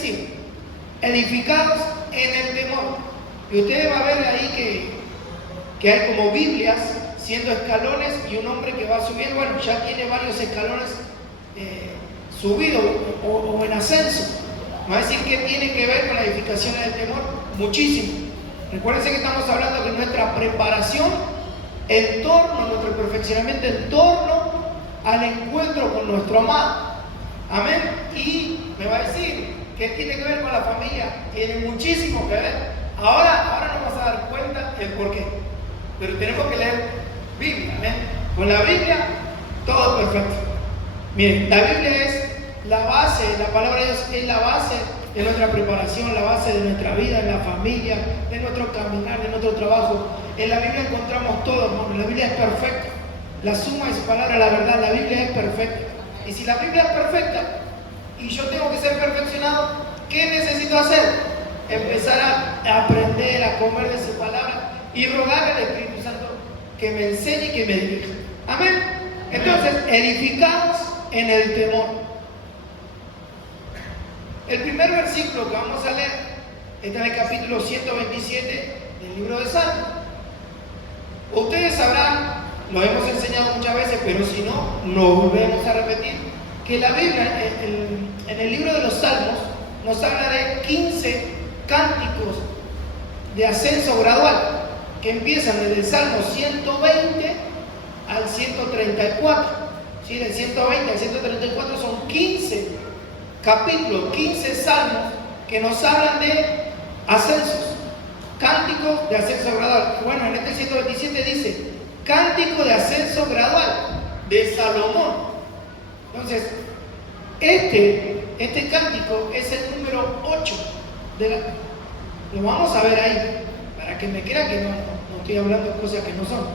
encima. Edificados en el temor. Y ustedes van a ver ahí que hay como Biblias, siendo escalones, y un hombre que va subiendo, bueno, ya tiene varios escalones subidos o en ascenso. Va a decir que tiene que ver con la edificación del temor, muchísimo. Recuérdense que estamos hablando de nuestra preparación en torno, nuestro perfeccionamiento en torno al encuentro con nuestro amado. Amén. Y me va a decir que tiene que ver con la familia, tiene muchísimo que ver. Ahora nos vamos a dar cuenta del por qué. Pero tenemos que leer Biblia. Amén. Con la Biblia todo perfecto. Miren, la Biblia es la base, la palabra de Dios es la base de nuestra preparación, la base de nuestra vida, en la familia, de nuestro caminar, de nuestro trabajo. En la Biblia encontramos todo, hermano. La Biblia es perfecta. La suma de su palabra, la verdad, la Biblia es perfecta. Y si la Biblia es perfecta y yo tengo que ser perfeccionado, ¿qué necesito hacer? Empezar a aprender, a comer de su palabra y rogarle al Espíritu Santo que me enseñe y que me dirija. Amén. Entonces, edificados en el temor. El primer versículo que vamos a leer está en el capítulo 127 del libro de Salmos. Ustedes sabrán, lo hemos enseñado muchas veces, pero si no, lo volvemos a repetir, que la Biblia, en el libro de los Salmos, nos habla de 15 cánticos de ascenso gradual, que empiezan desde el Salmo 120 al 134. ¿Sí? Del 120 al 134 son 15 capítulos, 15 salmos que nos hablan de ascensos, cánticos de ascenso gradual. Bueno, en este 127 dice, cántico de ascenso gradual de Salomón. Entonces, este cántico es el número 8 lo vamos a ver ahí, para que me crean que no estoy hablando de cosas que no son.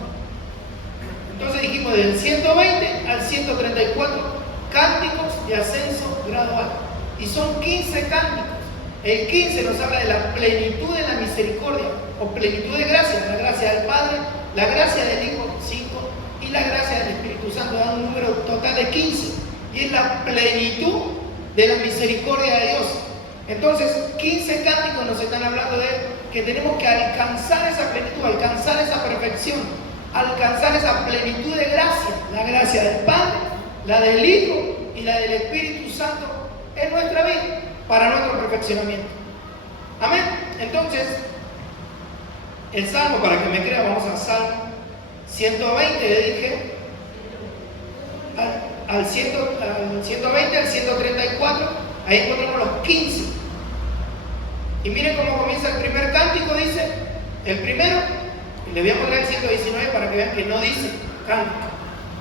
Entonces dijimos del 120 al 134 cánticos de ascenso gradual. Y son 15 cánticos. El 15 nos habla de la plenitud de la misericordia o plenitud de gracia, la gracia del Padre, la gracia del Hijo, 5, y la gracia del Espíritu Santo, da un número total de 15. Y es la plenitud de la misericordia de Dios. Entonces, 15 cánticos nos están hablando de que tenemos que alcanzar esa plenitud, alcanzar esa perfección, alcanzar esa plenitud de gracia, la gracia del Padre, la del Hijo y la del Espíritu Santo en nuestra vida, para nuestro perfeccionamiento. Amén. Entonces, el Salmo, para que me crea, vamos al Salmo 120, le dije, al 120, al 134, ahí encontramos los 15. Y miren cómo comienza el primer cántico, dice, el primero, y le voy a poner el 119 para que vean que no dice cántico.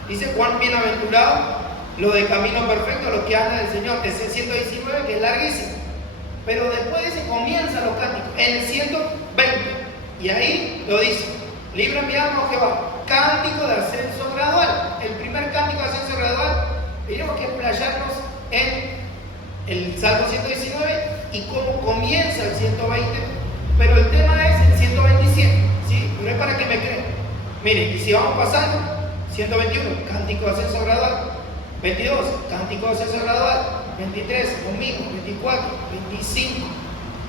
Dice, cuán bienaventurado lo de camino perfecto, los que hablan del Señor. Es el 119, que es larguísimo. Pero después dice, comienzan los cánticos, en el 120. Y ahí lo dice, libra mi alma, oh Jehová, cántico de ascenso gradual. El primer cántico de ascenso gradual, tenemos que explayarnos en el Salmo 119 y cómo comienza el 120, pero el tema es el 127, ¿sí? No es para que me crean. Miren, y si vamos pasando, 121, cántico de ascenso gradual, 22, cántico de ascenso gradual, 23, conmigo, 24, 25,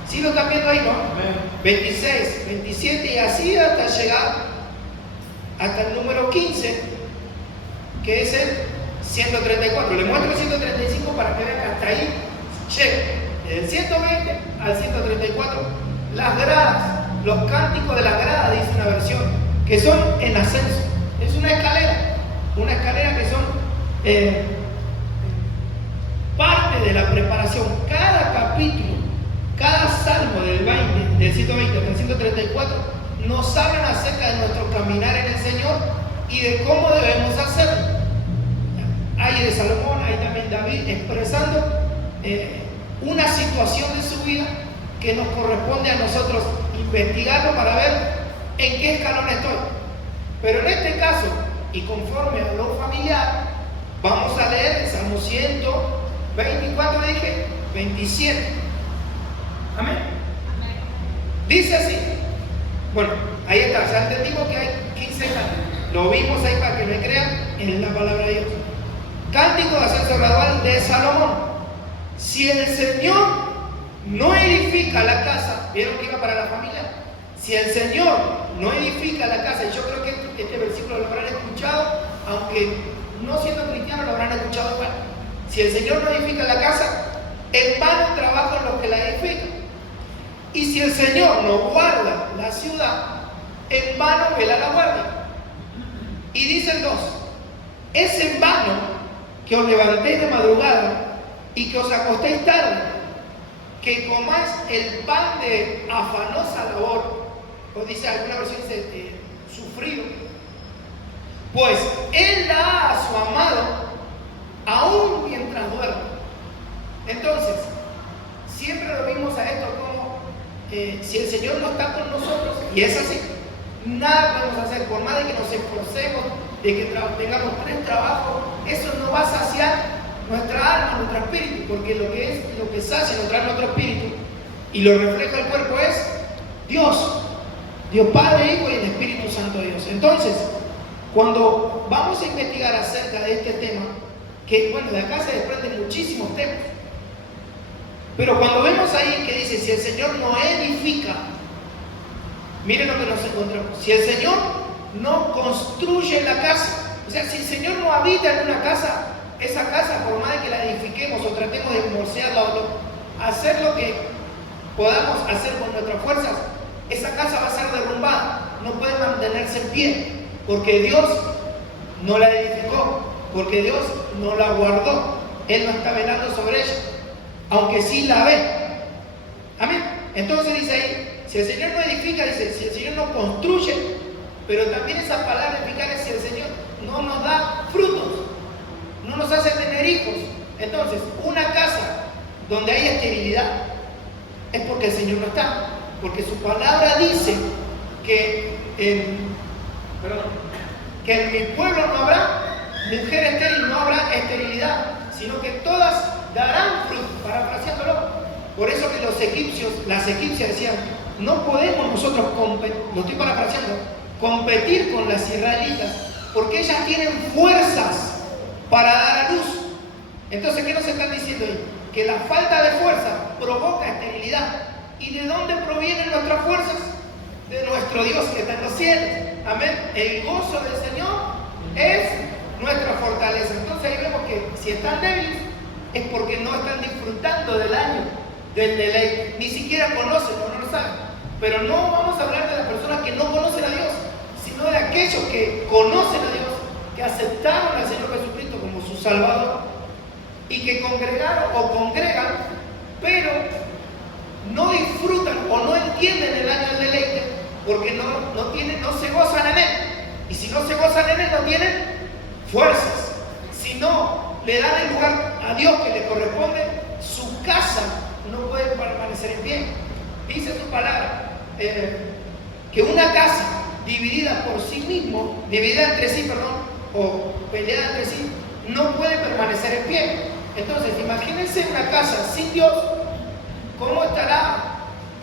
¿sí lo están viendo ahí, no? 26, 27 y así hasta llegar hasta el número 15, que es el 134. Le muestro el 135 para que vean que hasta ahí llega. Desde el 120 al 134, las gradas, los cánticos de las gradas, dice una versión, que son en ascenso. Es una escalera que son parte de la preparación. Cada capítulo, cada salmo del 120 hasta el 134, nos hablan acerca de nuestro caminar en el Señor y de cómo debemos hacerlo. Hay de Salomón, hay también David expresando una situación de su vida que nos corresponde a nosotros investigarlo para ver en qué escalón estoy. Pero en este caso, y conforme a lo familiar, vamos a leer el Salmo 124, le dije, 27. Amén. Dice así. Bueno, ahí está, ya entendimos que hay 15 cánticos. Lo vimos ahí para que me crean en la palabra de Dios. Cántico de ascenso gradual de Salomón. Si el Señor no edifica la casa, vieron que iba para la familia. Si el Señor no edifica la casa, y yo creo que este versículo lo habrán escuchado, aunque no siendo cristianos lo habrán escuchado igual. Si el Señor no edifica la casa, en vano trabajan los que la edifican. Y si el Señor no guarda la ciudad, en vano vela la guardia. Y dice el 2, es en vano que os levantéis de madrugada y que os acostéis tarde, que comáis el pan de afanosa labor, o dice alguna versión dice sufrido, pues Él da a su amado aún mientras duerme. Entonces, siempre lo vimos a esto como si el Señor no está con nosotros, y es así, nada podemos hacer, por más de que nos esforcemos, de que tengamos 3 trabajos, eso no va a saciar nuestra alma, nuestro espíritu, porque lo que sacia nuestro espíritu y lo refleja el cuerpo es Dios Padre, Hijo y el Espíritu Santo de Dios. Entonces, cuando vamos a investigar acerca de este tema, que bueno, de acá se desprenden muchísimos temas, pero cuando vemos ahí que dice, si el Señor no edifica, miren lo que nos encontramos. Si el Señor no construye la casa, o sea, si el Señor no habita en una casa, esa casa, por más de que la edifiquemos o tratemos de morsearla o hacer lo que podamos hacer con nuestras fuerzas, esa casa va a ser derrumbada, no puede mantenerse en pie, porque Dios no la edificó, porque Dios no la guardó, Él no está velando sobre ella, aunque sí la ve. Amén. Entonces dice ahí, si el Señor no edifica, dice, si el Señor no construye, pero también esa palabra edificar es si el Señor no nos da frutos, no nos hace tener hijos. Entonces, una casa donde hay esterilidad es porque el Señor no está, porque su palabra dice que en mi pueblo no habrá mujer estéril, no habrá esterilidad, sino que todas darán fruto, parafraseándolo. Por eso que las egipcias decían, no podemos nosotros lo estoy parafraseando, competir con las israelitas, porque ellas tienen fuerzas para dar a luz. Entonces, ¿qué nos están diciendo ahí? Que la falta de fuerza provoca esterilidad. ¿Y de dónde provienen nuestras fuerzas? De nuestro Dios que está en los cielos. Amén. El gozo del Señor es nuestra fortaleza. Entonces ahí vemos que si están débiles es porque no están disfrutando del año, del deleite. Ni siquiera conocen o no lo saben. Pero no vamos a hablar de las personas que no conocen a Dios, sino de aquellos que conocen a Dios, que aceptaron al Señor Jesucristo como su Salvador y que congregaron o congregan, pero no disfrutan o no entienden el año del deleite porque no se gozan en él. Y si no se gozan en él, no tienen fuerzas. Si no le dan el lugar a Dios que le corresponde, su casa no puede permanecer en pie. Dice su palabra que una casa dividida entre sí, o peleada entre sí, no puede permanecer en pie. Entonces, imagínense una casa sin Dios, ¿cómo estará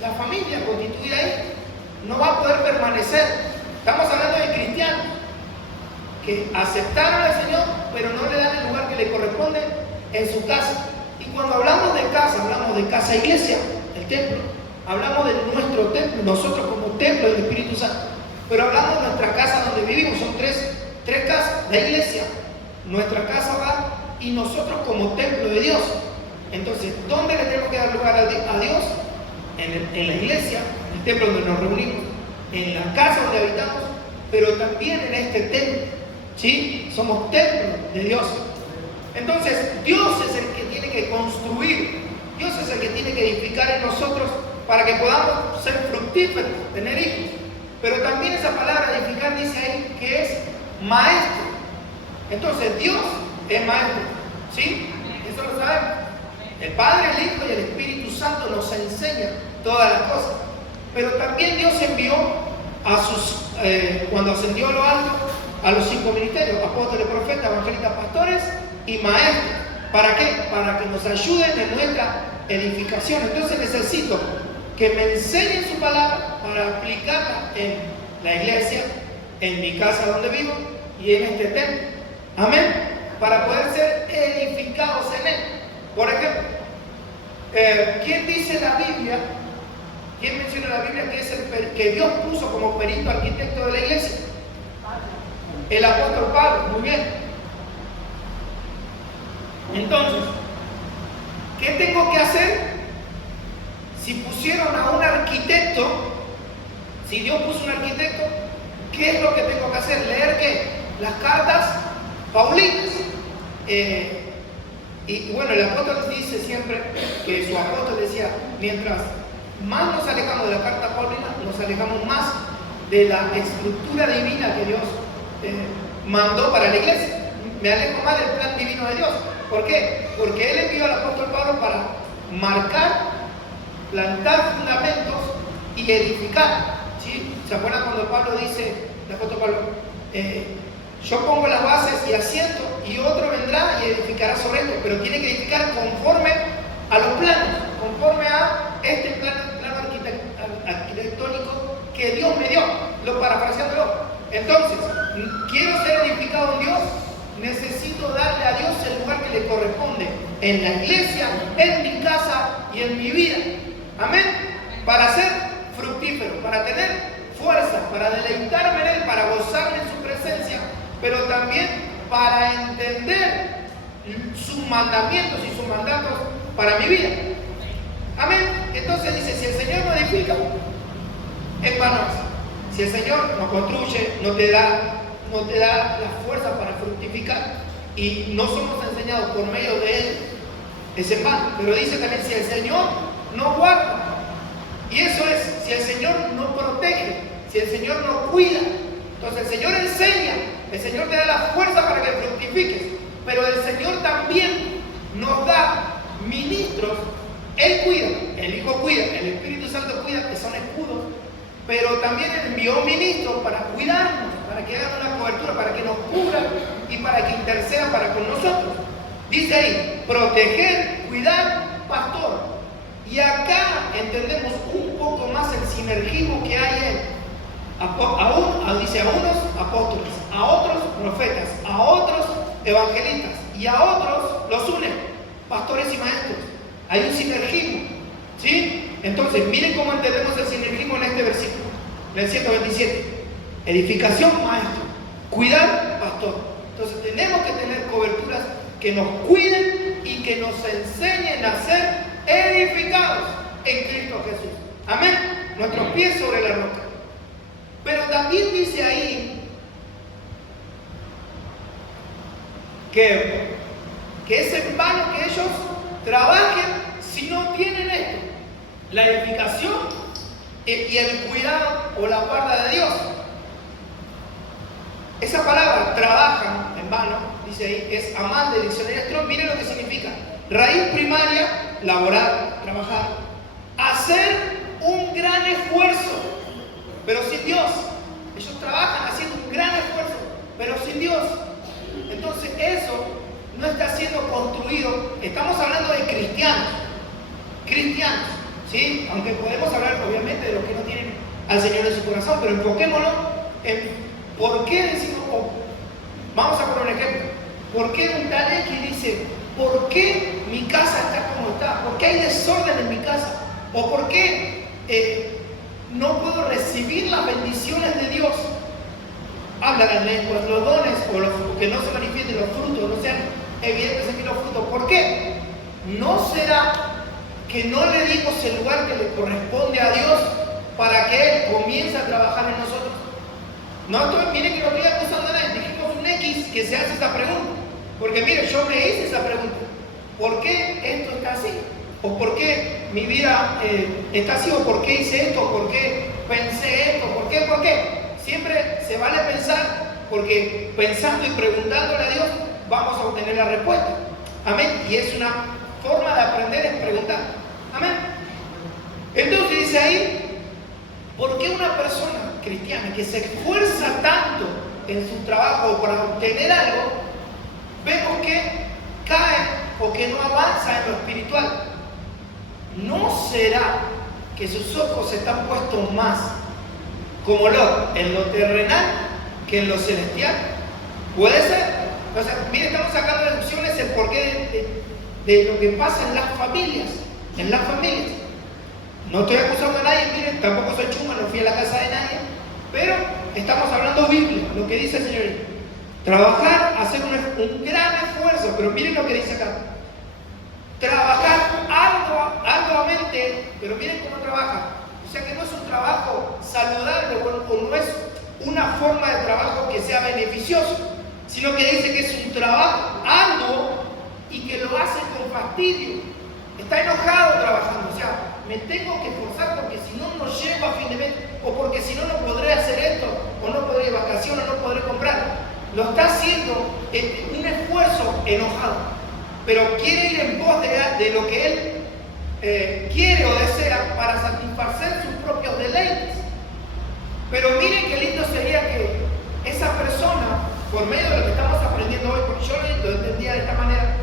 la familia constituida ahí? No va a poder permanecer. Estamos hablando de cristianos que aceptaron al Señor, pero no le dan el lugar que le corresponde en su casa. Y cuando hablamos de casa iglesia, el templo, hablamos de nuestro templo, nosotros como templo del Espíritu Santo, pero hablamos de nuestra casa donde vivimos, son tres casas, la iglesia, nuestra casa hogar y nosotros como templo de Dios. Entonces, ¿dónde le tenemos que dar lugar a Dios? En la iglesia, en el templo donde nos reunimos, en la casa donde habitamos, pero también en este templo, ¿sí? Somos templo de Dios. Entonces, Dios es el que tiene que construir, Dios es el que tiene que edificar en nosotros para que podamos ser fructíferos, tener hijos. Pero también esa palabra edificar dice ahí que es maestro. Entonces, Dios es maestro, ¿sí? Eso lo sabemos. El Padre, el Hijo y el Espíritu Santo nos enseñan todas las cosas. Pero también Dios envió cuando ascendió a lo alto, a los 5 ministerios, apóstoles, profetas, evangelistas, pastores y maestros. ¿Para qué? Para que nos ayuden en nuestra edificación. Entonces necesito que me enseñen su palabra para aplicarla en la iglesia, en mi casa donde vivo y en este templo. Amén. Para poder ser edificados en él. Por ejemplo, ¿Quién dice la Biblia? ¿Quién menciona la Biblia que es que Dios puso como perito arquitecto de la iglesia? El apóstol Pablo, muy bien. Entonces, ¿qué tengo que hacer? Si pusieron a un arquitecto, si Dios puso un arquitecto, ¿qué es lo que tengo que hacer? ¿Leer qué? Las cartas paulinas. Y bueno, el apóstol dice siempre que su apóstol decía, mientras más nos alejamos de la carta paulina, nos alejamos más de la estructura divina que Dios mandó para la iglesia. Me alejo más del plan divino de Dios. ¿Por qué? Porque Él envió al apóstol Pablo para marcar, plantar fundamentos y edificar. ¿Sí? ¿Se acuerdan cuando Pablo dice, el apóstol Pablo, yo pongo las bases y asiento y otro vendrá y edificará sobre esto, pero tiene que edificar conforme a los planos, conforme a este plano arquitectónico que Dios me dio, lo parafraseándolo. Entonces, quiero ser edificado en Dios, necesito darle a Dios el lugar que le corresponde en la iglesia, en mi casa y en mi vida. Amén. Para ser fructífero, para tener fuerza, para deleitarme en Él, para gozarme en su presencia, pero también para entender sus mandamientos y sus mandatos para mi vida. Amén. Entonces dice, si el Señor no edifica, en vano es. Si el Señor no construye, no te da la fuerza para fructificar, y no somos enseñados por medio de Él, es en vano. Pero dice también, si el Señor no guarda, y eso es, si el Señor no protege, si el Señor no cuida, entonces el Señor enseña, el Señor te da la fuerza para que fructifiques, pero el Señor también nos da ministros. Él cuida, el Hijo cuida, el Espíritu Santo cuida, que son escudos, pero también envió ministros para cuidarnos, para que hagan una cobertura, para que nos cubran y para que intercedan para con nosotros. Dice ahí, proteger, cuidar, pastor. Y acá entendemos un poco más el sinergismo que hay en dice a unos apóstoles, a otros profetas, a otros evangelistas y a otros los une, pastores y maestros. Hay un sinergismo, ¿sí? Entonces, miren cómo entendemos el sinergismo en este versículo, en el 127. Edificación, maestro. Cuidar, pastor. Entonces, tenemos que tener coberturas que nos cuiden y que nos enseñen a ser edificados en Cristo Jesús. Amén. Nuestros pies sobre la roca. Pero también dice ahí que es en vano que ellos trabajen si no tienen esto, la edificación y el cuidado o la guarda de Dios. Esa palabra, trabajan en vano, dice ahí, es amán de diccionario Strong. Miren lo que significa: raíz primaria, laborar, trabajar, hacer un gran esfuerzo, pero sin Dios. Ellos trabajan haciendo un gran esfuerzo, pero sin Dios. Entonces eso no está siendo construido. Estamos hablando de cristianos, ¿sí? Aunque podemos hablar obviamente de los que no tienen al Señor en su corazón, pero enfoquémonos en por qué decimos, vamos a poner un ejemplo, ¿por qué un tal X dice, por qué mi casa está como está? ¿Por qué hay desorden en mi casa? ¿O por qué no puedo recibir las bendiciones de Dios? Hablan en lenguas, los dones, o que no se manifiesten los frutos, no sean evidentes en mí los frutos. ¿Por qué? ¿No será que no le dimos el lugar que le corresponde a Dios para que Él comience a trabajar en nosotros? No, entonces miren que no estoy acusando a nadie, dijimos un X que se hace esta pregunta. Porque mire, yo me hice esa pregunta. ¿Por qué esto está así? ¿O por qué mi vida está así? ¿O por qué hice esto? ¿O por qué pensé esto? ¿Por qué? ¿Por qué? Siempre se vale pensar, porque pensando y preguntándole a Dios vamos a obtener la respuesta. Amén. Y es una forma de aprender, es preguntar. Amén. Entonces dice ahí, ¿por qué una persona cristiana que se esfuerza tanto en su trabajo para obtener algo, vemos que cae o que no avanza en lo espiritual? ¿No será que sus ojos están puestos más como en lo terrenal que en lo celestial? ¿Puede ser? O sea, mire, estamos sacando deducciones el porqué de lo que pasa en las familias. en las familias. No estoy acusando a nadie, miren, tampoco soy chuma, no fui a la casa de nadie, pero estamos hablando Biblia, lo que dice el Señor. Trabajar, hacer un gran esfuerzo, pero miren lo que dice acá. Trabajar arduamente, pero miren cómo trabaja. O sea que no es un trabajo saludable o no es una forma de trabajo que sea beneficioso, sino que dice que es un trabajo arduo y que lo hace con fastidio. Está enojado trabajando, o sea, me tengo que esforzar porque si no, no llego a fin de mes, o porque si no, no podré hacer esto, o no podré ir de vacaciones, no podré comprar. Lo está haciendo un esfuerzo enojado, pero quiere ir en pos de lo que él quiere o desea para satisfacer sus propios deleites. Pero miren qué lindo sería que esa persona, por medio de lo que estamos aprendiendo hoy, porque yo lo entendía de esta manera,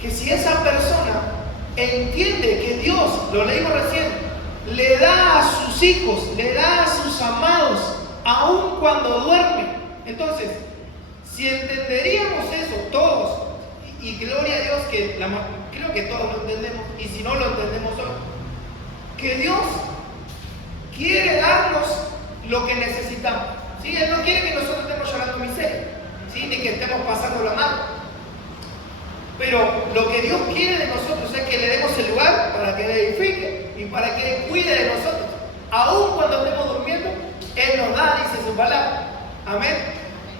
que si esa persona entiende que Dios, lo leímos recién, le da a sus hijos, le da a sus amados, aun cuando duermen. Entonces, si entenderíamos eso todos, y gloria a Dios que creo que todos lo entendemos, y si no lo entendemos hoy, que Dios quiere darnos lo que necesitamos. ¿Sí? Él no quiere que nosotros estemos llorando miseria, ¿sí? Ni que estemos pasando la mano. Pero lo que Dios quiere de nosotros es que le demos el lugar para que le edifique y para que Él cuide de nosotros. Aún cuando estemos durmiendo, Él nos da, dice su palabra. Amén.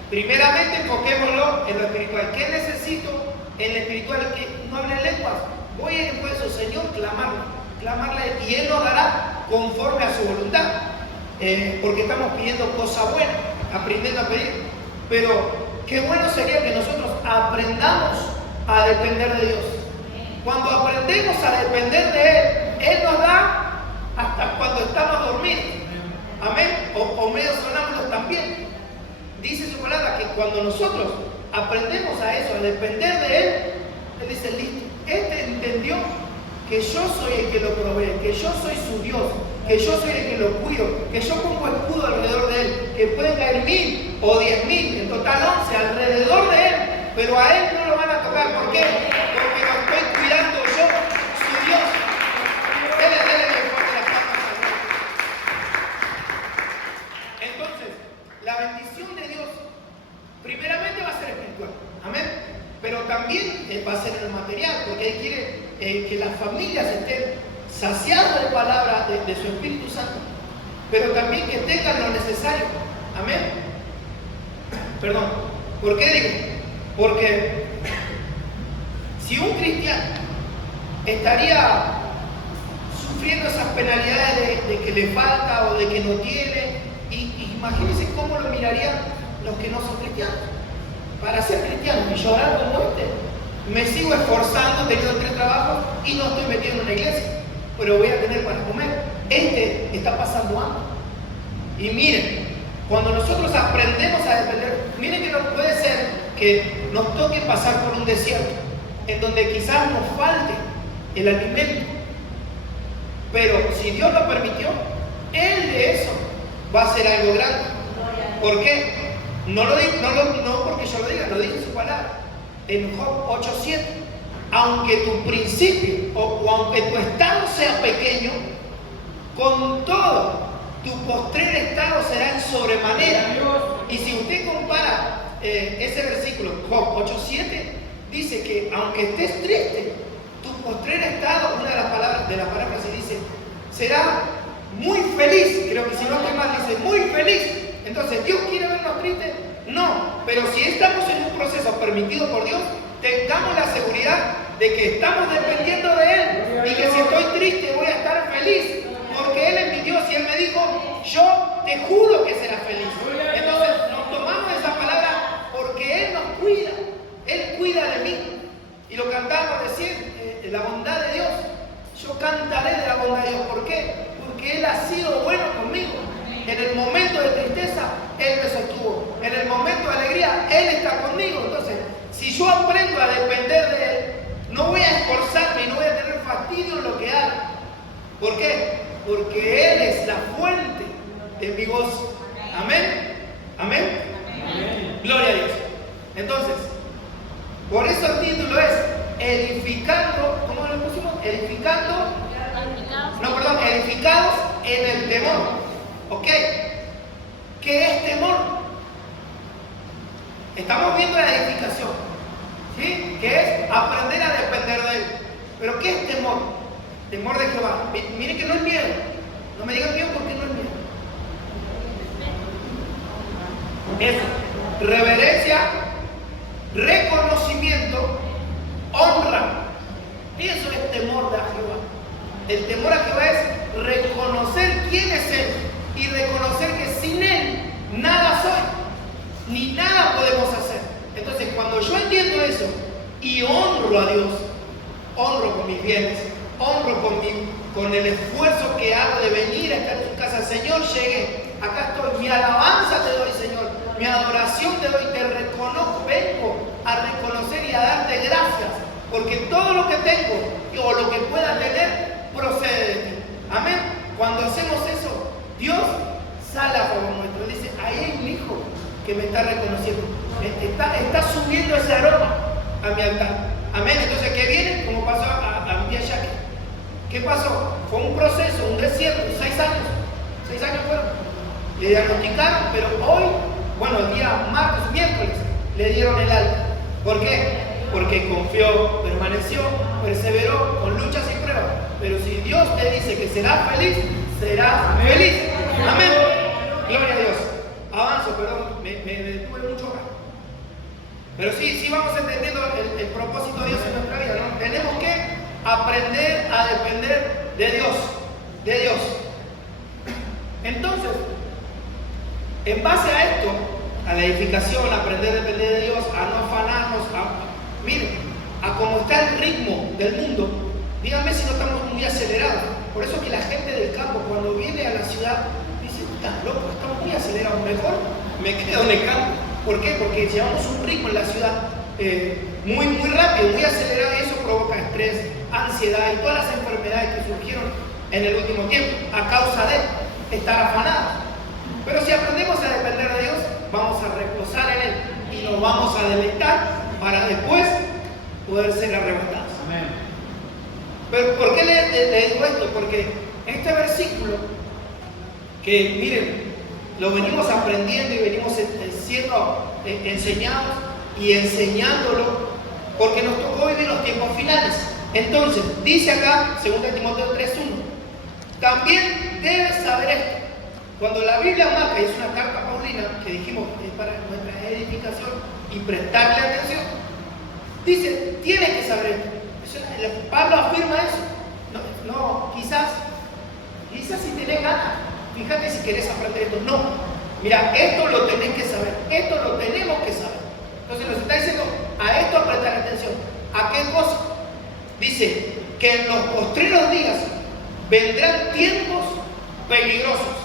Primeramente, enfoquémoslo en lo espiritual. ¿Qué necesito en lo espiritual? Que no hable lenguas. Voy a ir después de su Señor, clamarle a Él, y Él nos dará conforme a su voluntad. Porque estamos pidiendo cosas buenas, aprendiendo a pedir. Pero qué bueno sería que nosotros aprendamos a depender de Dios. Cuando aprendemos a depender de Él, Él nos da hasta cuando estamos dormidos. Amén. O medio sonámbulos también. Dice su palabra que cuando nosotros aprendemos a eso, a depender de Él, Él dice, listo, este entendió que yo soy el que lo provee, que yo soy su Dios, que yo soy el que lo cuido, que yo pongo escudo alrededor de Él, que pueden caer 1000 o 10.000, en total 11 alrededor de Él, pero a Él no lo van a tocar. ¿Por qué? Porque lo estoy cuidando yo, su Dios. Dele bien fuerte las palmas a Dios. Entonces, la bendición de Dios, primeramente va a ser espiritual, amén, pero también va a ser en lo material, porque Él quiere que las familias estén saciadas de palabra de su Espíritu Santo, pero también que tengan lo necesario, amén. Perdón, ¿por qué digo? Porque si un cristiano estaría sufriendo esas penalidades de que le falta o de que no tiene, imagínense cómo lo mirarían los que no son cristianos. Para ser cristiano y llorar como me sigo esforzando, teniendo 3 trabajos y no estoy metido en una iglesia, pero voy a tener para comer. Está pasando hambre. Y miren, cuando nosotros aprendemos a depender, miren que no puede ser que nos toque pasar por un desierto en donde quizás nos falte el alimento, pero si Dios lo permitió, Él de eso va a hacer algo grande. ¿Por qué? No porque yo lo diga, lo dice su palabra. En Job 8:7, aunque tu principio o aunque tu estado sea pequeño, con todo tu postrer estado será en sobremanera. Y si usted compara ese versículo, Job 8:7, dice que aunque estés triste, tu postrer estado, una de las palabras se dice, será muy feliz. Creo que si no estoy mal, dice muy feliz. Entonces, ¿Dios quiere vernos tristes? No, pero si estamos en un proceso permitido por Dios, tengamos la seguridad de que estamos dependiendo de Él y que si estoy triste voy a estar feliz, porque Él es mi Dios y Él me dijo, yo te juro que serás feliz. Entonces, nos tomamos esa palabra porque Él nos cuida, Él cuida de mí. Y lo cantamos recién, la bondad de Dios. Yo cantaré de la bondad de Dios. ¿Por qué? Porque Él ha sido bueno conmigo. En el momento de tristeza, Él me sostuvo. En el momento de alegría, Él está conmigo. Entonces, si yo aprendo a depender de Él, no voy a esforzarme y no voy a tener fastidio en lo que haga. ¿Por qué? Porque Él es la fuente de mi gozo. Amén. Amén. Amén. Gloria a Dios. Entonces, por eso el título es edificando, ¿cómo lo le pusimos? Edificados en el temor. ¿Ok? ¿Qué es temor? Estamos viendo la edificación, ¿sí? Que es aprender a depender de Él. ¿Pero qué es temor? Temor de Jehová. Miren que no es miedo. No me digan miedo porque no es miedo. Es reverencia, reconocimiento, honra. Eso es temor de Jehová. El temor a Jehová es reconocer quién es Él y reconocer que sin Él nada soy, ni nada podemos hacer. Entonces, cuando yo entiendo eso y honro a Dios, honro con mis bienes, honro con el esfuerzo que hago de venir a estar en su casa. Señor, llegué, acá estoy, mi alabanza te doy, Señor, mi adoración te doy, te reconozco, vengo a reconocer y a darte gracias, porque todo lo que tengo o lo que pueda tener procede de ti. Amén. Cuando hacemos eso, Dios sale a favor nuestro. Dice, ahí hay un hijo que me está reconociendo, está subiendo ese aroma a mi altar. Amén. Entonces, ¿qué viene? Como pasó a mi tía Jackie. ¿Qué pasó? Fue un proceso, un desierto, 6 años. 6 años fueron. Le diagnosticaron, pero hoy, bueno, el día martes, miércoles, le dieron el alta. ¿Por qué? Porque confió, permaneció, perseveró con luchas y pruebas. Pero si Dios te dice que serás feliz, serás feliz. Amén. Gloria a Dios. Avanzo, perdón, me detuve mucho acá. Pero sí vamos entendiendo el propósito de Dios en nuestra vida, ¿no? Tenemos que aprender a depender de Dios. Entonces, en base a esto, a la edificación, a aprender a depender de Dios, a no afanarnos, miren, a cómo está el ritmo del mundo, díganme si no estamos muy acelerados. Por eso que la gente del campo, cuando viene a la ciudad, dice, estás loco, estamos muy acelerados, mejor me quedo en el campo. ¿Por qué? Porque llevamos un ritmo en la ciudad muy rápido, muy acelerado, y eso provoca estrés, ansiedad y todas las enfermedades que surgieron en el último tiempo a causa de estar afanados. Pero si aprendemos a depender de Dios, vamos a reposar en Él y nos vamos a deleitar para después poder ser arrebatados. Amén. Pero ¿por qué le digo esto? Porque este versículo, que miren, lo venimos aprendiendo y venimos siendo enseñados y enseñándolo, porque nos tocó vivir los tiempos finales. Entonces, dice acá, 2 Timoteo 3:1, también debes saber esto. Cuando la Biblia marca, y es una carta paulina que dijimos es para nuestra edificación y prestarle atención, dice, tienes que saber esto. Pablo afirma eso. No, quizás si tenés ganas, fíjate si querés aprender esto. No, mira, esto lo tenés que saber, esto lo tenemos que saber. Entonces nos está diciendo, a esto prestar atención. ¿A qué cosa? Dice que en los postreros días vendrán tiempos peligrosos.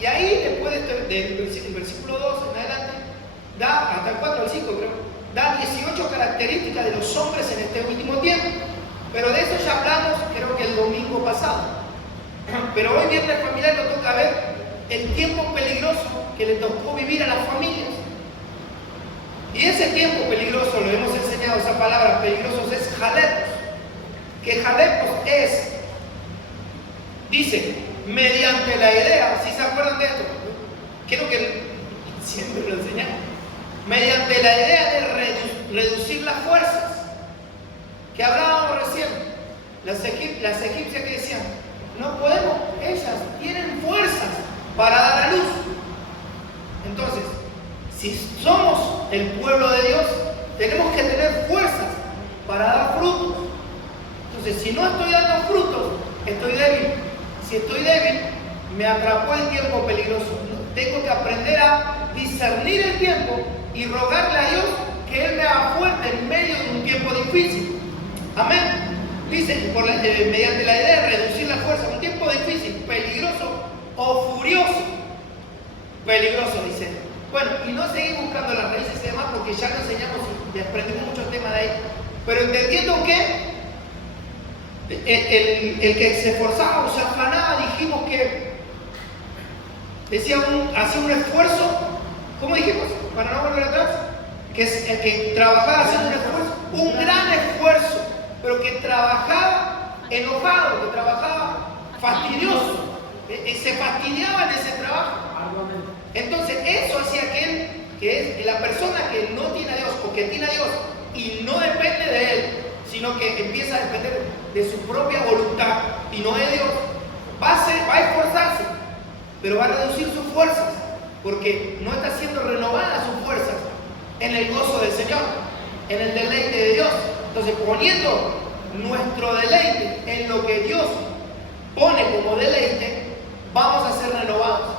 Y ahí después del versículo 2 en adelante, da hasta el 4 al 5 creo, da 18 características de los hombres en este último tiempo. Pero de eso ya hablamos creo que el domingo pasado. Pero hoy viernes familiar nos toca ver el tiempo peligroso que le tocó vivir a las familias. Y ese tiempo peligroso, lo hemos enseñado, esa palabra peligrosos es jalepos. Que jalepos es, dice, mediante la idea, si se acuerdan de esto, quiero que siempre lo enseñamos, mediante la idea de reducir las fuerzas, que hablábamos recién, las egipcias que decían, no podemos, ellas tienen fuerzas para dar a luz. Entonces, si somos el pueblo de Dios, tenemos que tener fuerzas para dar frutos. Entonces, si no estoy dando frutos, estoy débil. Si estoy débil, me atrapó el tiempo peligroso. Tengo que aprender a discernir el tiempo y rogarle a Dios que Él me haga fuerte en medio de un tiempo difícil. Amén. Dice, mediante la idea de reducir la fuerza, un tiempo difícil, peligroso o furioso. Peligroso, dice. Bueno, y no seguir buscando las raíces y demás, porque ya lo enseñamos y desprendimos muchos temas de ahí. Pero entendiendo que el que se esforzaba o se afanaba, dijimos que hacía un esfuerzo, ¿cómo dijimos? Para no volver atrás, que trabajaba haciendo un esfuerzo, un gran esfuerzo, pero que trabajaba enojado, que trabajaba fastidioso, se fastidiaba en ese trabajo. Entonces eso hacía que es la persona que no tiene a Dios o que tiene a Dios y no depende de Él, sino que empieza a depender de su propia voluntad y no de Dios, va a esforzarse, pero va a reducir sus fuerzas, porque no está siendo renovadas sus fuerzas en el gozo del Señor, en el deleite de Dios. Entonces, poniendo nuestro deleite en lo que Dios pone como deleite, vamos a ser renovados.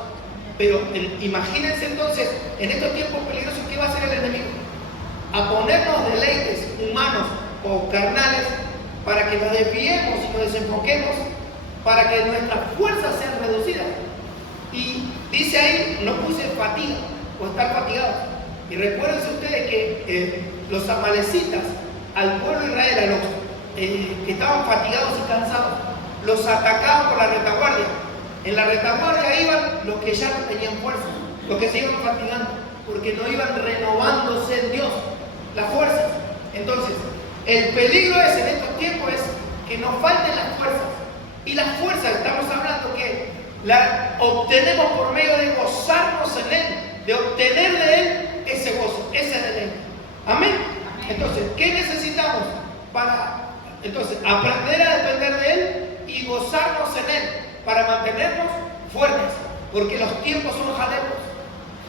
Pero imagínense entonces, en estos tiempos peligrosos, ¿qué va a hacer el enemigo? A ponernos deleites humanos o carnales para que nos desviemos y nos desenfoquemos, para que nuestras fuerzas sean reducidas. Y dice ahí, no puse fatiga o estar fatigados. Y recuérdense ustedes que los amalecitas al pueblo de Israel, a los que estaban fatigados y cansados, los atacaban por la retaguardia. En la retaguardia iban los que ya no tenían fuerza, los que se iban fatigando, porque no iban renovándose en Dios las fuerzas. Entonces, el peligro en estos tiempos es que nos falten las fuerzas. Y las fuerzas, estamos hablando que la obtenemos por medio de gozarnos en Él, de obtener de Él ese gozo, ese deleite. Amén. Entonces, ¿qué necesitamos para aprender a depender de Él y gozarnos en Él para mantenernos fuertes? Porque los tiempos son jalecos,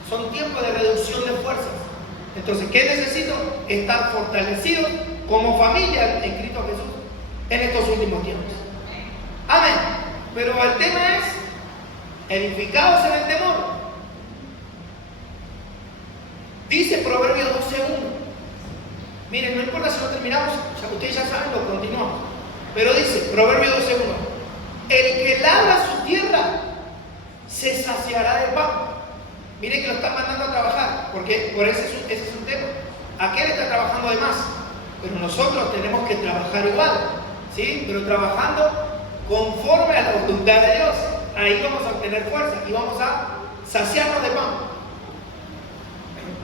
son tiempos de reducción de fuerzas. Entonces, ¿qué necesito? Estar fortalecido como familia en Cristo Jesús en estos últimos tiempos. Amén. Pero el tema es edificados en el temor. Dice Proverbios 12:1. Miren, no importa si no terminamos, ya ustedes ya saben, lo continuamos. Pero dice Proverbios 12:1: el que labra su tierra se saciará de pan. Miren que lo están mandando a trabajar, porque por ese es un tema. Aquel está trabajando de más, pero nosotros tenemos que trabajar igual, ¿sí? Pero trabajando conforme a la voluntad de Dios. Ahí vamos a obtener fuerza y vamos a saciarnos de pan.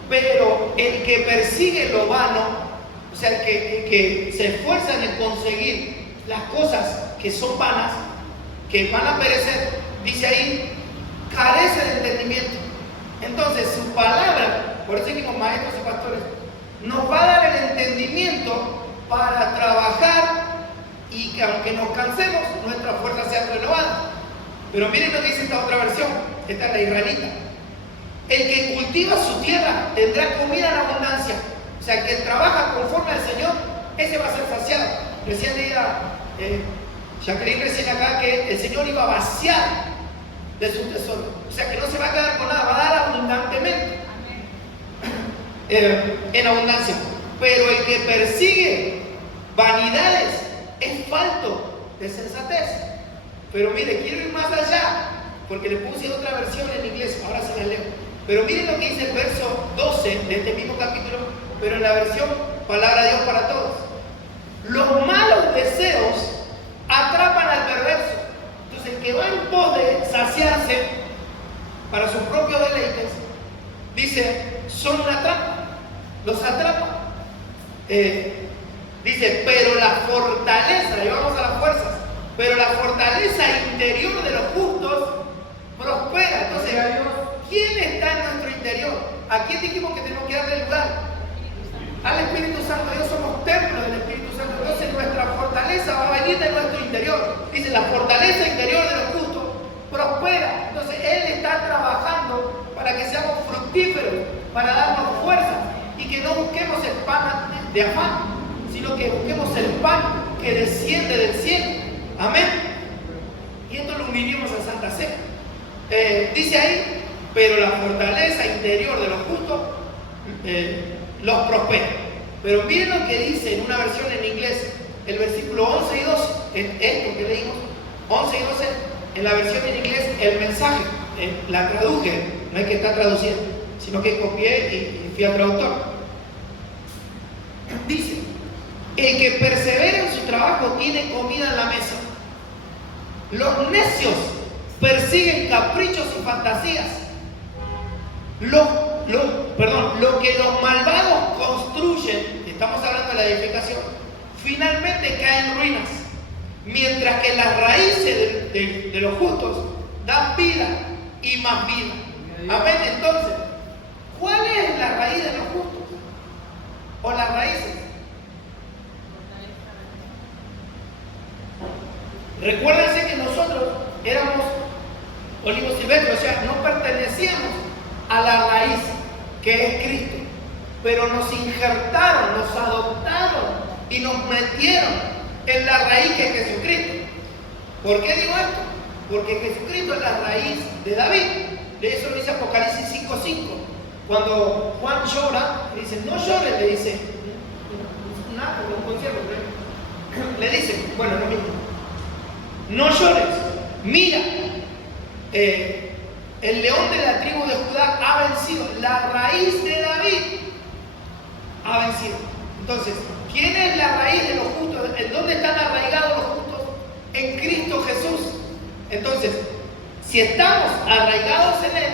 Pero el que persigue lo vano, o sea, el que se esfuerza en conseguir las cosas que son vanas, que van a perecer, dice ahí, carece de entendimiento. Entonces, su palabra, por eso dijimos maestros y pastores, nos va a dar el entendimiento para trabajar y que aunque nos cansemos, nuestras fuerzas sean renovadas. Pero miren lo que dice esta otra versión, esta es la israelita. El que cultiva su tierra tendrá comida en abundancia. O sea, el que trabaja conforme al Señor, ese va a ser saciado. Recién leía Jacqueline recién acá que el Señor iba a vaciar de su tesoro. O sea, que no se va a quedar con nada, va a dar abundantemente. En abundancia. Pero el que persigue vanidades es falto de sensatez. Pero mire, quiero ir más allá, porque le puse otra versión en inglés, ahora se la leo. Pero miren lo que dice el verso 12 de este mismo capítulo, pero en la versión Palabra de Dios para Todos. Los malos deseos atrapan al perverso. Entonces, el que va en pos de saciarse para sus propios deleites, dice, son una trampa. Los atrapa. Dice, pero la fortaleza, y vamos a las fuerzas, pero la fortaleza interior de los justos prospera. Entonces, ¿quién está en nuestro interior? ¿A quién dijimos que tenemos que darle lugar? Al Espíritu Santo. Dios somos templos del Espíritu Santo. Entonces nuestra fortaleza va a venir de nuestro interior. Dice, la fortaleza interior de los justos prospera. Entonces Él está trabajando para que seamos fructíferos, para darnos fuerza y que no busquemos el pan de afán, sino que busquemos el pan que desciende del cielo. Amén. Y esto lo uniremos a Santa Cena. Dice ahí, pero la fortaleza interior de los justos los prospera. Pero miren lo que dice en una versión en inglés, el versículo 11 y 12, esto que leímos, 11 y 12, en la versión en inglés, el mensaje, la traduje, no es que está traduciendo, sino que copié y fui al traductor. Dice, el que persevera en su trabajo tiene comida en la mesa. Los necios persiguen caprichos y fantasías. Lo que los malvados construyen, estamos hablando de la edificación, finalmente cae en ruinas. mientras que las raíces de los justos dan vida y más vida. Amén. Entonces, ¿cuál es la raíz de los justos? ¿O las raíces? Recuérdense que nosotros éramos olivos silvestres, o sea, no pertenecíamos a la raíz que es Cristo, pero nos injertaron, nos adoptaron y nos metieron en la raíz que es Jesucristo. ¿Por qué digo esto? Porque Jesucristo es la raíz de David. De eso dice Apocalipsis 5:5. Cuando Juan llora, le dice, no llores, le dice, nada, un concierto, le dice, bueno, lo mismo, no llores, mira, el león de la tribu de Judá ha vencido, la raíz de David ha vencido. Entonces, ¿quién es la raíz de los justos? ¿En dónde están arraigados los justos? En Cristo Jesús. Entonces, si estamos arraigados en Él,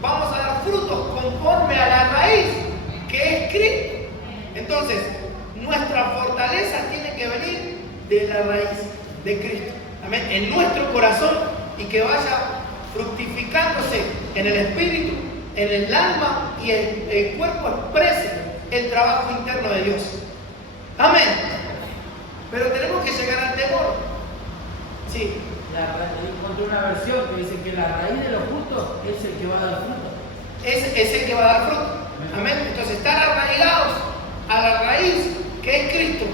vamos a dar frutos conforme a la raíz que es Cristo. Entonces, nuestra fortaleza tiene que venir de la raíz de Cristo. Amén. En nuestro corazón, y que vaya fructificándose en el espíritu, en el alma y el cuerpo exprese el trabajo interno de Dios. Amén. Pero tenemos que llegar al temor. Sí. Encontré una versión que dice que la raíz de los justos es el que va a dar fruto. Es el que va a dar fruto. Amén. Entonces, estar arraigados a la raíz que es Cristo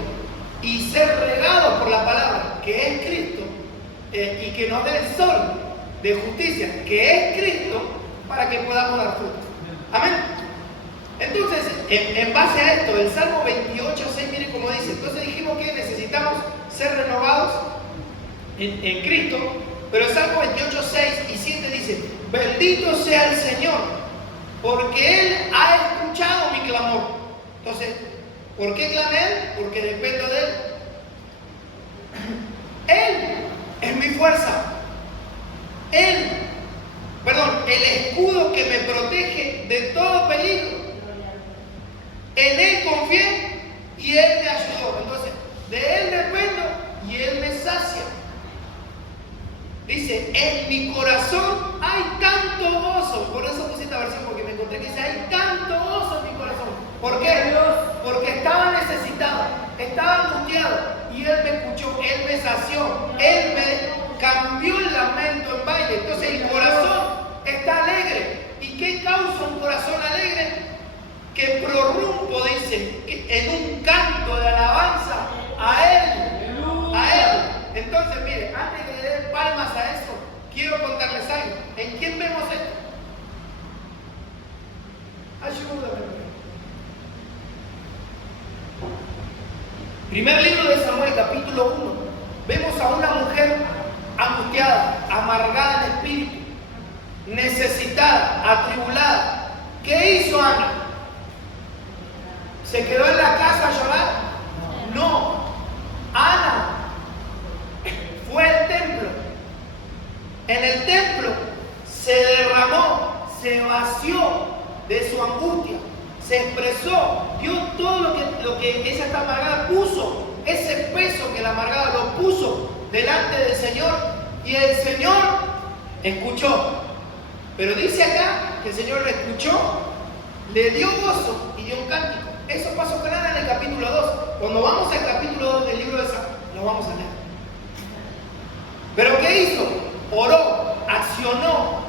y ser regados por la palabra que es Cristo y que nos dé el sol de justicia que es Cristo para que podamos dar fruto. Amén. Entonces, en base a esto, el Salmo 28:6, miren cómo dice. Entonces dijimos que necesitamos ser renovados en Cristo, pero el Salmo 28:6-7 dice, bendito sea el Señor, porque Él ha escuchado mi clamor. Entonces, ¿por qué clamé a Él? Porque dependo de Él. Él es mi fuerza. El escudo que me protege de todo peligro. En Él confié y Él me ayudó. Entonces, de Él dependo y Él me sacia. Dice, en mi corazón hay tanto gozo. Por eso puse esta versión, porque me encontré que dice, hay tanto gozo en mi corazón. ¿Por qué? Porque estaba necesitado, estaba angustiado y Él me escuchó, Él me sació, Él me cambió el lamento en baile. Entonces el corazón está alegre. ¿Y qué causa un corazón alegre? Que prorrumpo, dice, en un canto de alabanza a Él. A Él. Entonces, mire, antes de dar palmas a eso, quiero contarles algo. ¿En quién vemos esto? Ayúdame. Primer libro de Samuel, capítulo 1. Vemos a una mujer angustiada, amargada en espíritu, necesitada, atribulada. ¿Qué hizo Ana? ¿Se quedó en la casa a llorar? No. Ana fue al templo. En el templo se derramó, se vació de su angustia, se expresó, dio todo lo que ella está amargada, puso ese peso que la amargada lo puso delante del Señor y el Señor escuchó. Pero dice acá que el Señor le escuchó, le dio gozo y dio un cántico. Eso pasó con Ana en el capítulo 2. Cuando vamos al capítulo 2 del libro de Samuel, lo vamos a leer. ¿Pero qué hizo? Oró, accionó,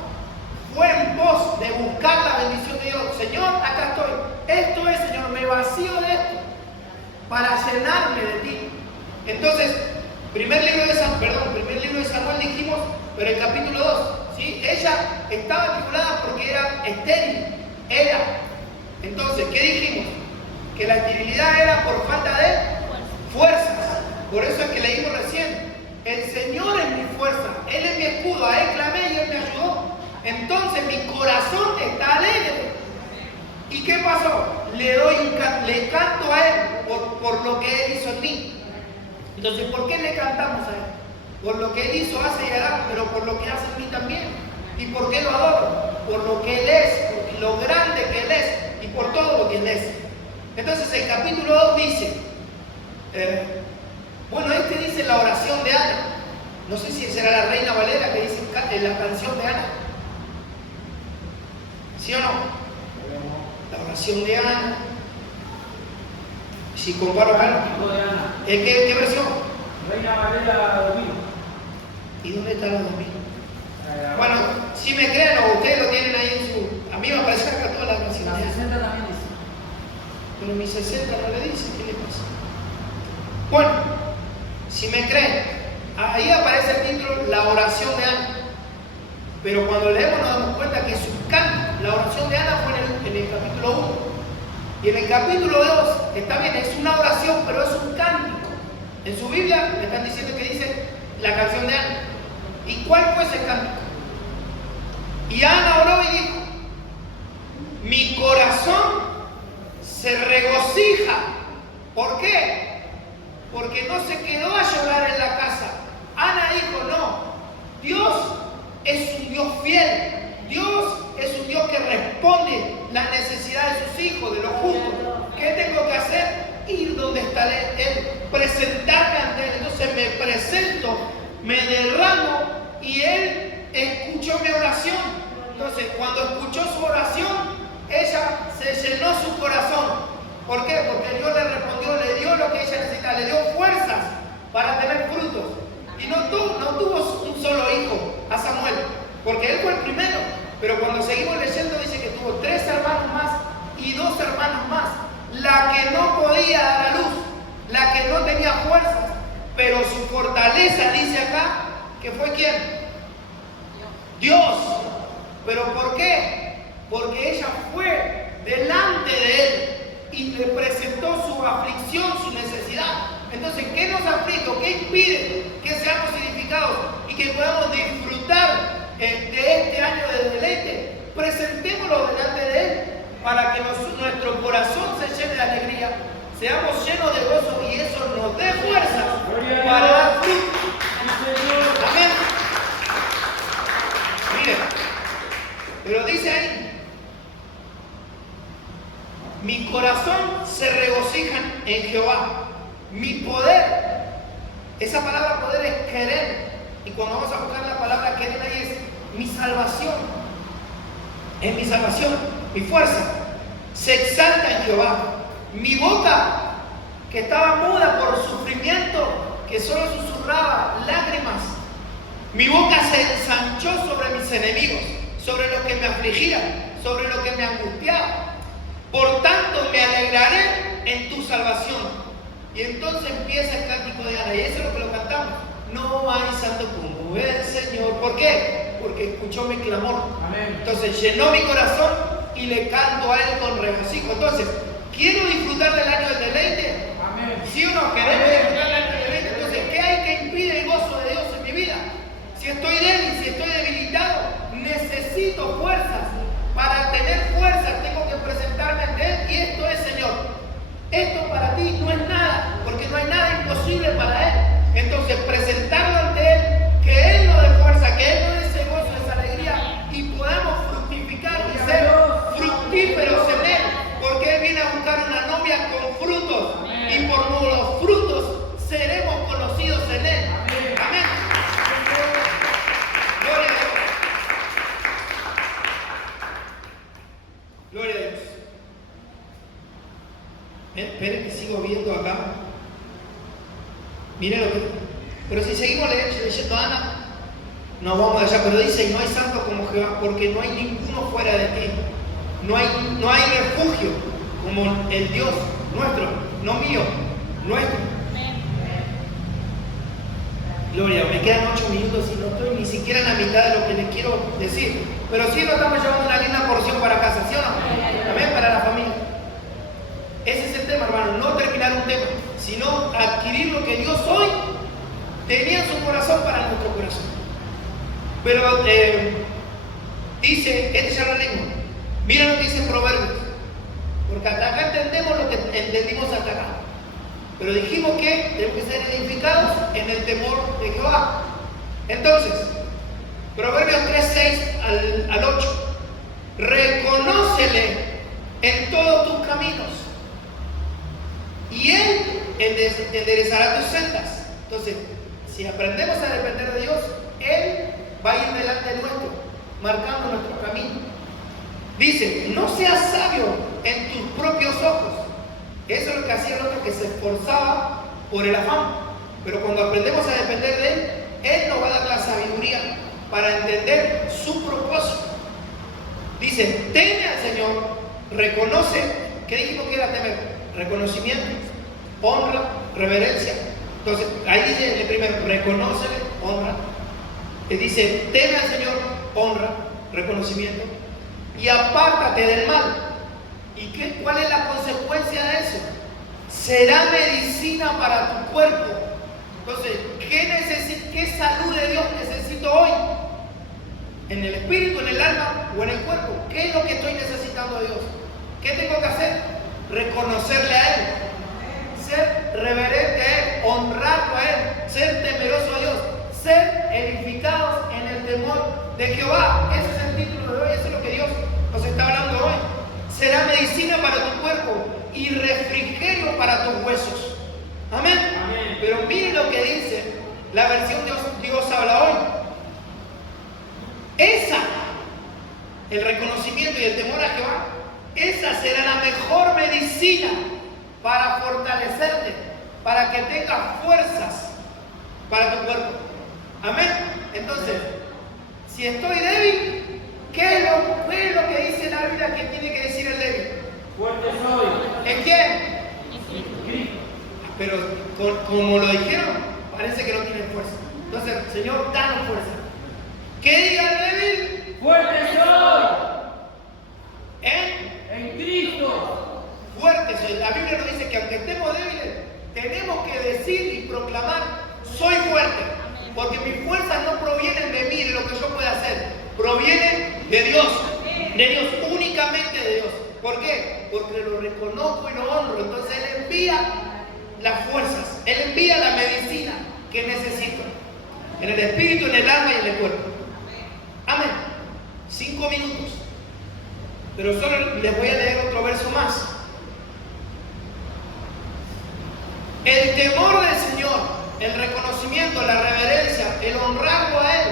fue en pos de buscar la bendición de Dios. Señor, acá estoy. Esto es, Señor, me vacío de esto para llenarme de ti. Entonces, primer libro de Samuel dijimos, pero el capítulo 2, ¿sí? Ella estaba atribulada porque era estéril. Entonces, ¿qué dijimos? Que la esterilidad era por falta de fuerzas. Por eso es que leímos recién. El Señor es mi fuerza, Él es mi escudo, a Él clamé y Él me ayudó. Entonces mi corazón está alegre. ¿Y qué pasó? Le canto a Él por lo que Él hizo en mí. Entonces, ¿por qué le cantamos a Él? Por lo que Él hizo, hace y hará, pero por lo que hace en mí también. ¿Y por qué lo adoro? Por lo que Él es, por lo grande que Él es y por todo lo que Él es. Entonces el capítulo 2 dice, Bueno, este dice la oración de Ana. No sé si será la Reina Valera que dice la canción de Ana. ¿Sí o no? La oración de Ana. Si comparo algo. ¿Qué versión? Reina Valera 2000. ¿Y dónde está la 2000? Bueno, si me creen o ustedes lo tienen ahí en su... A mí me aparece acá todas las versiones. La 60 también dice. Pero mi 60 no le dice, ¿qué le pasa? Bueno, si me creen, ahí aparece el título La oración de Ana. Pero cuando leemos nos damos cuenta que su canto, la oración de Ana fue en el capítulo 1. Y en el capítulo 2, está bien, es una oración, pero es un cántico. En su Biblia me están diciendo que dice la canción de Ana. ¿Y cuál fue ese cántico? Y Ana oró y dijo: mi corazón se regocija. ¿Por qué? Porque no se quedó a llorar en la casa. Ana dijo: no, Dios es un Dios fiel. Dios es un Dios que responde las necesidades de sus hijos, de los justos. ¿Qué tengo que hacer? Ir donde está Él, presentarme ante Él. Entonces me presento, me derramo y Él escuchó mi oración. Entonces cuando escuchó su oración, ella se llenó su corazón. ¿Por qué? Porque Dios le respondió, le dio lo que ella necesitaba, le dio fuerzas para tener frutos. Y no tuvo un solo hijo, a Samuel, porque él fue el primero. Pero cuando seguimos leyendo dice que tuvo 3 hermanos más y 2 hermanos más. La que no podía dar a luz, la que no tenía fuerzas, pero su fortaleza, dice acá, que fue ¿quién? Dios. ¿Pero por qué? Porque ella fue delante de él y le presentó su aflicción, su necesidad. Entonces, ¿qué nos aflige? ¿Qué impide que seamos edificados y que podamos disfrutar de este año de deleite? Presentémoslo delante de él para que nuestro corazón se llene de alegría, seamos llenos de gozo y eso nos dé fuerza para dar fruto. Amén. Miren, pero dice ahí: mi corazón se regocija en Jehová. Mi poder, esa palabra poder es querer. Y cuando vamos a buscar la palabra querer ahí es mi salvación. Es mi salvación, mi fuerza. Se exalta en Jehová. Mi boca, que estaba muda por sufrimiento, que solo susurraba lágrimas. Mi boca se ensanchó sobre mis enemigos, sobre los que me afligían, sobre los que me angustiaban. Por tanto me alegraré en tu salvación. Y entonces empieza el cántico de Ana, y eso es lo que lo cantamos. No hay santo como el Señor. ¿Por qué? Porque escuchó mi clamor. Amén. Entonces llenó mi corazón y le canto a Él con regocijo. Entonces, ¿quiero disfrutar del año del deleite? Amén. ¿Sí o no? ¿Queremos disfrutar del año del deleite? Entonces, ¿qué hay que impide el gozo de Dios en mi vida? Si estoy débil, si estoy debilitado, necesito fuerzas. Para tener fuerzas tengo que presentarme ante Él, y esto es: Señor, esto para ti no es nada, porque no hay nada imposible para Él. Entonces presentarlo ante Él, que Él nos dé fuerza, que Él nos dé ese gozo, esa alegría, y podamos fructificar y ser fructíferos en Él, porque Él viene a buscar una novia con frutos. Amén. Y por los frutos seremos conocidos en Él. Amén. Amén. Gloria a Dios. Gloria a Dios. Esperen que sigo viendo acá. Miren lo que... Pero si seguimos leyendo a Ana, nos vamos allá. Pero dice: y no hay santo como Jehová, porque no hay ninguno fuera de ti. No hay refugio como el Dios nuestro, no mío, nuestro. Gloria, me quedan 8 minutos y no estoy ni siquiera en la mitad de lo que les quiero decir. Pero sí nos estamos llevando una linda porción para casa, ¿sí o no? Amén, para la familia. Ese es el tema, hermano, no terminar un tema, sino adquirir lo que Dios hoy tenía en su corazón para nuestro corazón. Pero dice, este ya lo leímos. Mira lo que dice Proverbios, porque hasta acá entendemos lo que entendimos hasta acá. Pero dijimos que tenemos que ser edificados en el temor de Jehová. Entonces, Proverbios 3:6 al 8. Reconócele en todos tus caminos, y Él enderezará tus sendas. Entonces, si aprendemos a depender de Dios, Él va a ir delante nuestro, marcando nuestro camino. Dice, no seas sabio en tus propios ojos. Eso es lo que hacía el otro, que se esforzaba por el afán. Pero cuando aprendemos a depender de Él, Él nos va a dar la sabiduría para entender su propósito. Dice, teme al Señor, reconoce. ¿Qué dijimos que era temer? Reconocimiento, honra, reverencia. Entonces, ahí dice el primero, reconócele, honra. Que dice, teme al Señor, honra, reconocimiento. Y apártate del mal. ¿Y cuál es la consecuencia de eso? Será medicina para tu cuerpo. Entonces, ¿qué salud de Dios necesito hoy? ¿En el espíritu, en el alma o en el cuerpo? ¿Qué es lo que estoy necesitando de Dios? ¿Qué tengo que hacer? Reconocerle a Él, ser reverente a Él, honrarlo a Él, ser temeroso a Dios, ser edificados en el temor de Jehová. Ese es el título de hoy, eso es lo que Dios nos está hablando hoy. Será medicina para tu cuerpo y refrigerio para tus huesos. Amén. Amén. Pero miren lo que dice la versión Dios habla hoy. Esa, el reconocimiento y el temor a Jehová, esa será la mejor medicina para fortalecerte, para que tengas fuerzas para tu cuerpo. Amén. Entonces, si estoy débil, ¿qué es lo que dice la Biblia que tiene que decir el débil? Fuerte soy. ¿En quién? Pero como lo dijeron, parece que no tienen fuerza. Entonces, Señor, danos fuerza. ¿Qué diga el débil? Fuerte soy. En Cristo. Fuerte soy. La Biblia nos dice que aunque estemos débiles, tenemos que decir y proclamar, soy fuerte. Porque mis fuerzas no provienen de mí, de lo que yo pueda hacer. Provienen de Dios. De Dios, únicamente de Dios. ¿Por qué? Porque lo reconozco y lo honro. Entonces Él envía las fuerzas. Él envía la medicina que necesito. En el espíritu, en el alma y en el cuerpo. Amén. 5 minutos. Pero solo les voy a leer otro verso más. El temor del Señor, el reconocimiento, la reverencia, el honrarlo a Él.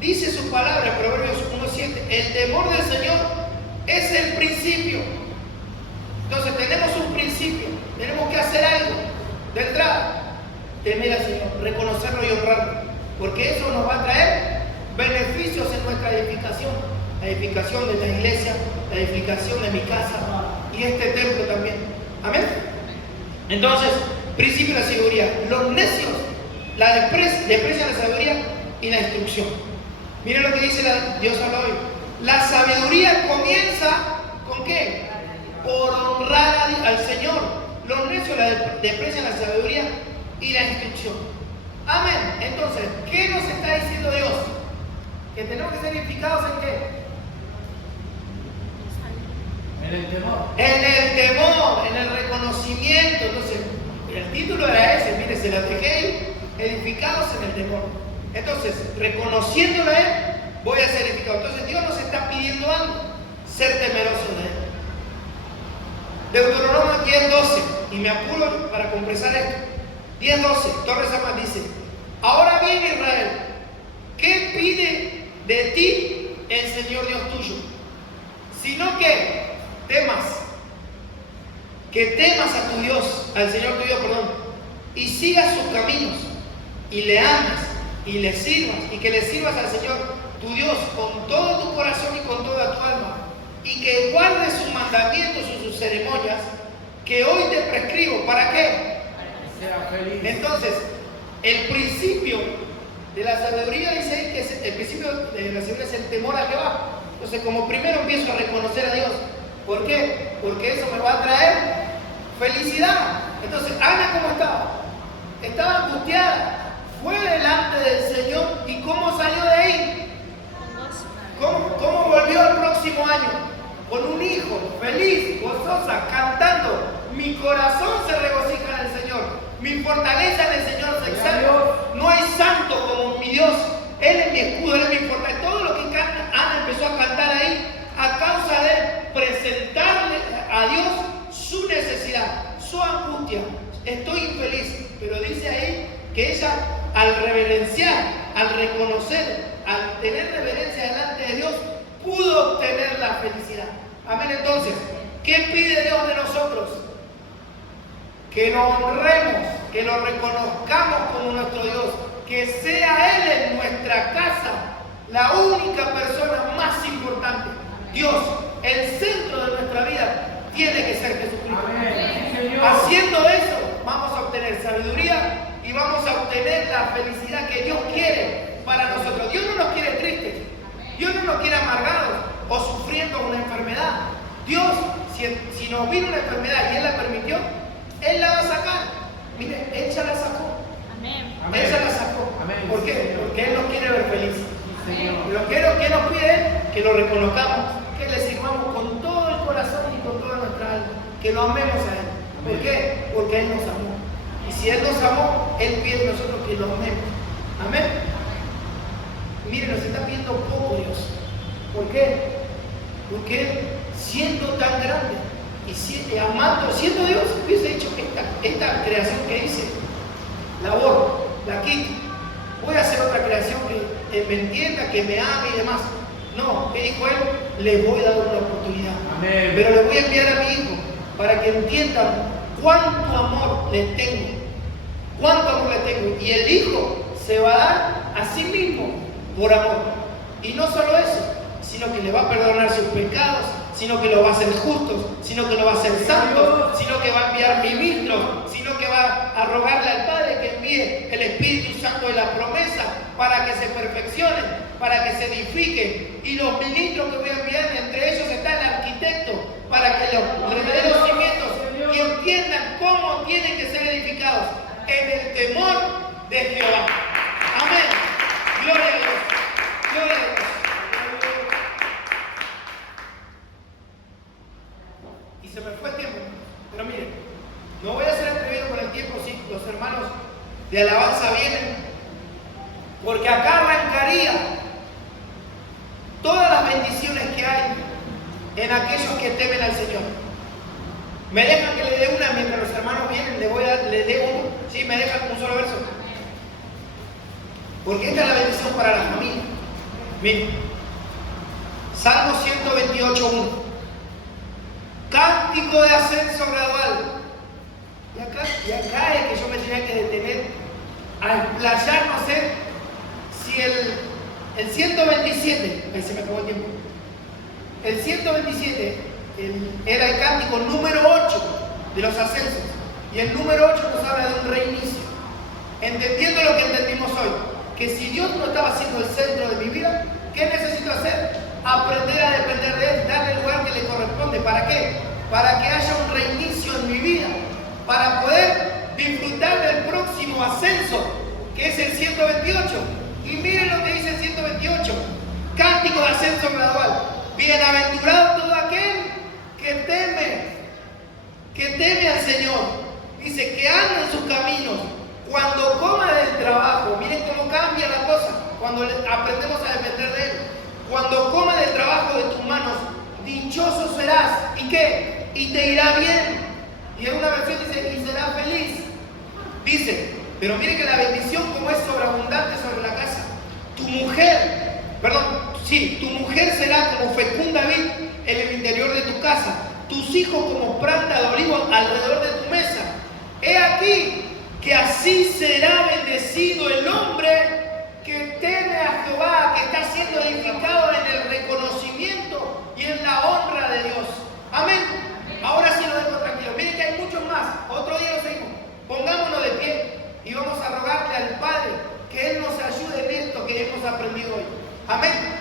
Dice su palabra en Proverbios 1:7. El temor del Señor es el principio. Entonces tenemos un principio. Tenemos que hacer algo. De entrada, temer al Señor, reconocerlo y honrarlo. Porque eso nos va a traer beneficios en nuestra edificación. La edificación de la iglesia, la edificación de mi casa y este templo también. Amén. Entonces, principio de la sabiduría. Los necios desprecian la sabiduría y la instrucción. Miren lo que dice Dios habla hoy. La sabiduría comienza ¿con qué? Por honrar al Señor. Los necios desprecian la sabiduría y la instrucción. Amén. Entonces, ¿qué nos está diciendo Dios? Que tenemos que ser edificados en qué? En el temor. En el temor, en el reconocimiento. Entonces, el título era ese, mire, se la dejé, edificados en el temor. Entonces, reconociéndolo a Él, voy a ser edificado. Entonces, Dios nos está pidiendo algo, ser temeroso de Él. Deuteronomio 10:12, y me apuro para compresar esto. 10:12, Torres Amas dice: ahora bien, Israel, ¿qué pide de ti el Señor Dios tuyo? Sino que temas a tu Dios, al Señor tu Dios, y sigas sus caminos, y le ames, y le sirvas, y que le sirvas al Señor tu Dios con todo tu corazón y con toda tu alma, y que guardes sus mandamientos y sus ceremonias que hoy te prescribo. ¿Para qué? Para que sea feliz. Entonces, el principio de la sabiduría dice ahí que el principio de la sabiduría es el temor a Jehová. Entonces, como primero empiezo a reconocer a Dios. ¿Por qué? Porque eso me va a traer felicidad. Entonces, Ana, ¿cómo estaba? Estaba angustiada. Fue delante del Señor. ¿Y cómo salió de ahí? ¿Cómo volvió al próximo año? Con un hijo, feliz, gozosa, cantando. Mi corazón se regocija en el Señor. Mi fortaleza en el Señor se exalta. No hay santo como mi Dios. Él es mi escudo, Él es mi fortaleza. Todo lo que Ana empezó a cantar ahí, a causa de presentarle a Dios su necesidad, su angustia. Estoy infeliz, pero dice ahí que ella al reverenciar, al reconocer, al tener reverencia delante de Dios, pudo obtener la felicidad. Amén. Entonces, ¿qué pide Dios de nosotros? Que lo honremos, que lo reconozcamos como nuestro Dios, que sea Él en nuestra casa la única persona más importante. Dios, el centro de nuestra vida tiene que ser Jesucristo. Amén. Haciendo eso, vamos a obtener sabiduría y vamos a obtener la felicidad que Dios quiere para nosotros. Dios no nos quiere tristes, Dios no nos quiere amargados o sufriendo una enfermedad. Dios, si nos vino una enfermedad y Él la permitió, Él la va a sacar. Mire, Él ya la sacó. Amén. Él ya la sacó. Amén. ¿Por qué? Porque Él nos quiere ver felices. Señor. Lo que nos pide es que lo reconozcamos, que le sirvamos con todo el corazón y con toda nuestra alma, que lo amemos a Él. ¿Por qué? Porque Él nos amó. Y si Él nos amó, Él pide de nosotros que lo amemos. Amén. Mire, nos está pidiendo poco Dios. ¿Por qué? Porque Él, siendo tan grande y amando, siendo Dios, hubiese dicho que esta creación que hice, la borro, la quito. Voy a hacer otra creación que me entienda, que me ame y demás. No, ¿qué dijo Él? Les voy a dar una oportunidad. Amén. Pero les voy a enviar a mi hijo para que entiendan cuánto amor les tengo. Cuánto amor les tengo. Y el hijo se va a dar a sí mismo por amor. Y no solo eso, sino que le va a perdonar sus pecados, sino que lo va a hacer justos, sino que lo va a hacer santos, sino que va a enviar ministros, sino que va a rogarle al Padre que envíe el Espíritu Santo de la promesa para que se perfeccionen, para que se edifiquen. Y los ministros que voy a enviar, entre ellos está el arquitecto, para que los verdaderos cimientos y entiendan cómo tienen que ser edificados en el temor de Jehová. Amén. Gloria a Dios. Gloria a Dios. Y se me fue el tiempo. Pero miren, no voy a ser atrevido con el tiempo si los hermanos de alabanza vienen, porque acá arrancaría todas las bendiciones que hay en aquellos que temen al Señor. Me dejan que le dé una mientras los hermanos vienen, le dé uno. Sí, me dejan un solo verso. Porque esta es la bendición para la familia. Miren, Salmo 128:1. Cántico de ascenso gradual. Y acá es que yo me tenía que detener a explayarnos si el 127, ahí se me acabó el tiempo. El 127 era el cántico número 8 de los ascensos. Y el número 8 nos habla de un reinicio. Entendiendo lo que entendimos hoy, que si Dios no estaba siendo el centro de mi vida, ¿qué necesito hacer? Aprender a depender de Él, darle el lugar que le corresponde. ¿Para qué? Para que haya un reinicio en mi vida, para poder disfrutar del próximo ascenso, que es el 128. Y miren lo que dice el 128, cántico de ascenso gradual. Bienaventurado todo aquel que teme al Señor. Dice que anda en sus caminos. Cuando coma del trabajo, miren cómo cambia la cosa cuando aprendemos a depender de Él. Cuando coma del trabajo de tus manos, dichoso serás. ¿Y qué? Y te irá bien. Y en una versión dice, y serás feliz. Dice, pero mire que la bendición como es sobreabundante sobre la casa. Tu mujer será como fecunda vid en el interior de tu casa. Tus hijos como planta de olivo alrededor de tu mesa. He aquí que así será bendecido el hombre que teme a Jehová, que está siendo edificado en el reconocimiento y en la honra de Dios. Amén. Ahora sí lo dejo tranquilo. Miren que hay muchos más. Otro día lo seguimos. Pongámonos de pie y vamos a rogarle al Padre que Él nos ayude en esto que hemos aprendido hoy. Amén.